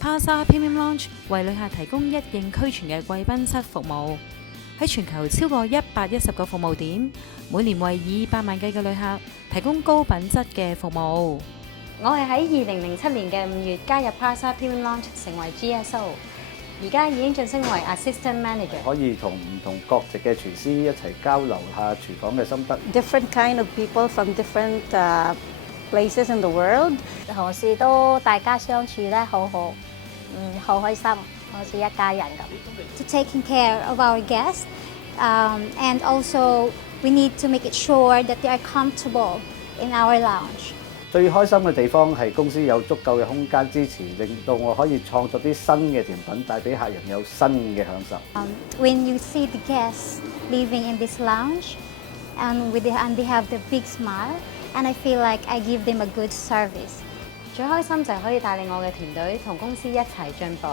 Plaza Premium Lounge 為旅客提供一應俱全嘅貴賓室服務，喺全球超過110個服務點，每年為200萬計嘅旅客提供高品質嘅服務。我係喺2007年嘅5月加入 Plaza Premium Lounge 成為 GSO， 而家已經晉升為 Assistant Manager， 可以同唔同國籍嘅廚師一齊交流下廚房嘅心得。Different kind of people from different places in the world， 同事都大家相處咧好好，好開心，好似一家人咁。To taking care of our guests, and also we need to make it sure that they are comfortable in our lounge. 最開心嘅地方係公司有足夠嘅空間支持，令到我可以創作啲新嘅甜品，帶俾客人有新嘅享受。When you see the guests living in this lounge, and they have the big smile, and I feel like I give them a good service. 最開心就係可以帶領我嘅團隊同公司一齊進步。